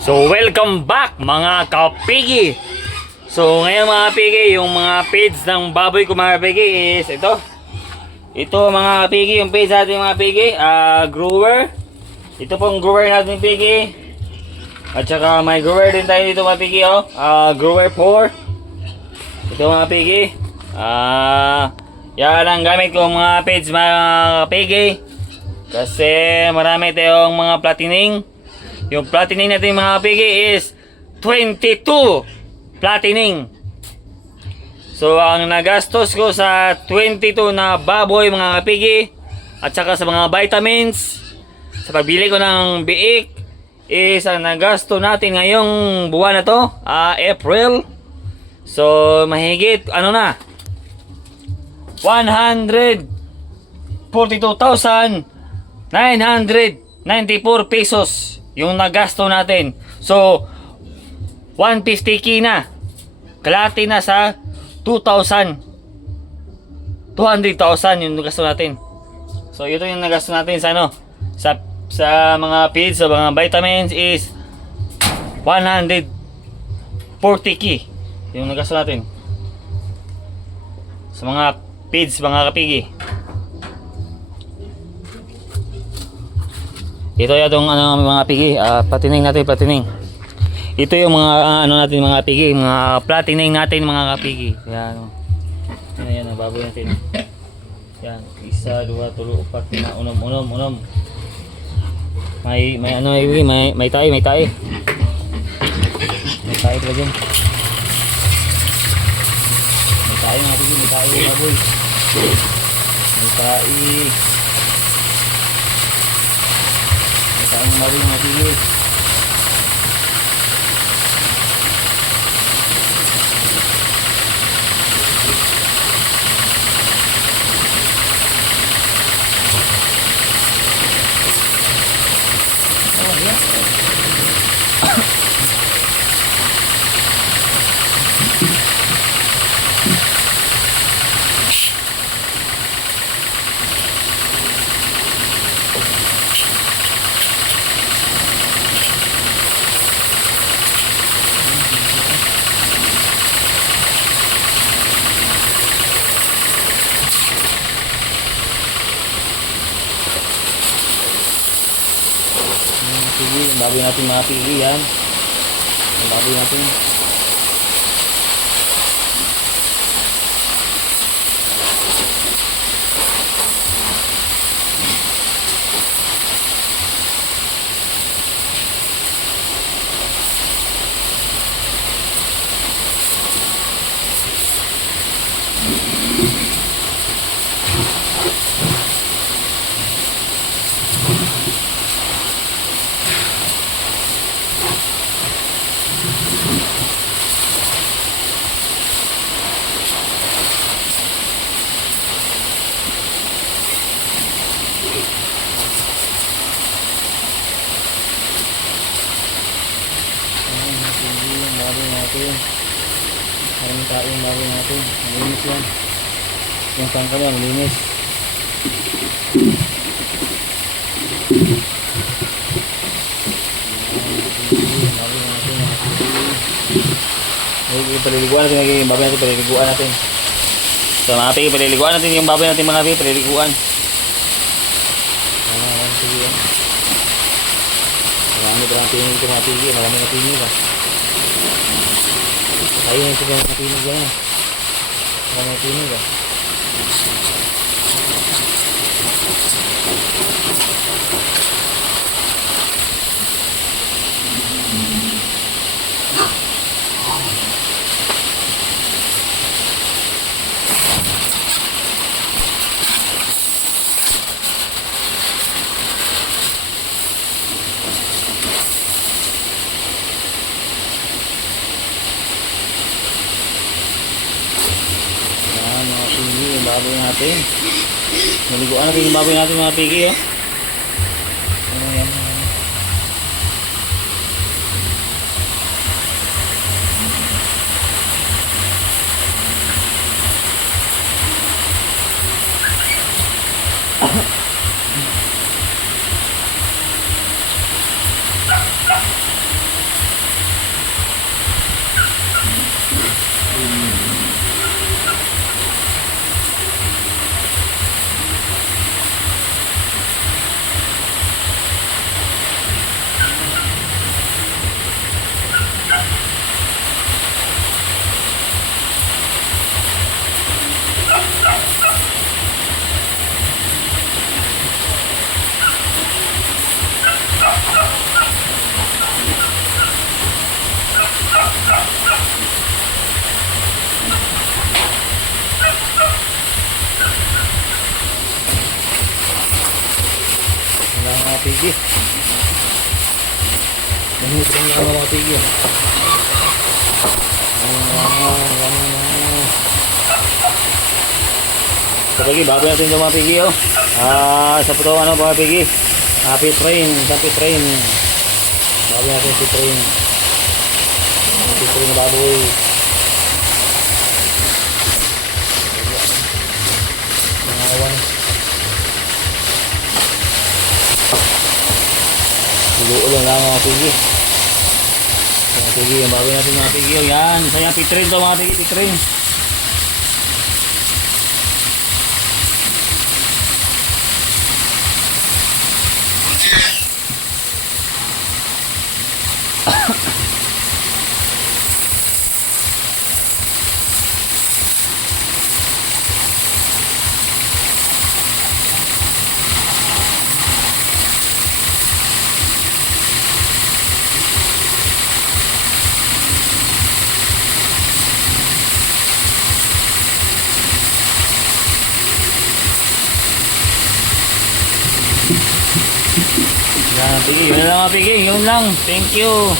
So welcome back mga kapigi. So ngayon mga kapigi, yung mga page ng baboy ko mga kapigi is ito. Ito mga kapigi, yung page natin mga kapigi, grower. Ito pong grower natin pigi. At saka may grower din tayo dito mga kapigi, oh. Grower 4. Ito mga kapigi. Yan ang gamit ko mga page mga kapigi. Kasi marami tayong mga platining. Yung platining natin mga kapigi is 22 platining. So ang nagastos ko sa 22 na baboy mga kapigi at saka sa mga vitamins sa pagbili ko ng biik is ang nagasto natin ngayong buwan na to, April. So mahigit ano na 142,994 pesos yung nagasto natin. So 150k na. Kalahati na sa 200,000 yung nagasto natin. So ito yung nagasto natin sa ano, sa mga feeds, sa mga vitamins is 140k yung nagasto natin sa mga feeds mga kapigi. Ito yung ano mga pigi, platining natin, platining. Ito yung mga ano natin mga pigi, mga platining natin mga kapigi. Yan. Yan ang baboy natin. Yan, 1 2 3 4 5 unom. May ano may tae. May tae pala dyan. May tae mga pigi, may tae baboy. May tae. Ang mali mga pigi. Oh, yeah. Pigi, yung baboy natin mga pigi yan. Yung baboy natin. Maraming tao yung baboy natin. Malinis yan. Yung tangkal yan, malinis. Baboy natin. Paliliguan natin yung baboy natin. Paliliguan natin. So mga pigi, paliliguan natin yung baboy natin mga pigi. Paliliguan. Marami pa lang tinig ito mga pigi. Marami na tinig ba. Ayun yung tinig na tinig yan. Marami na tinig ba. Mga pigi, yung baboy natin. Naliguan natin yung baboy natin mga pigi. Ayan. pigi. Ganito rin lang mga pigi. So pigi, bago natin yung mga pigi oh. Sa puto ano mga pigi. Pit train, pit train. Bago natin pit train. Pit train na baboy. Ulo-ulo lang mga pigi. Mga pigi, yung bago natin mga pigi. Yan, isa yan, pitrin to mga pigi, pitrin. Yan, pigi, yun lang mga pigi, yun lang. Thank you.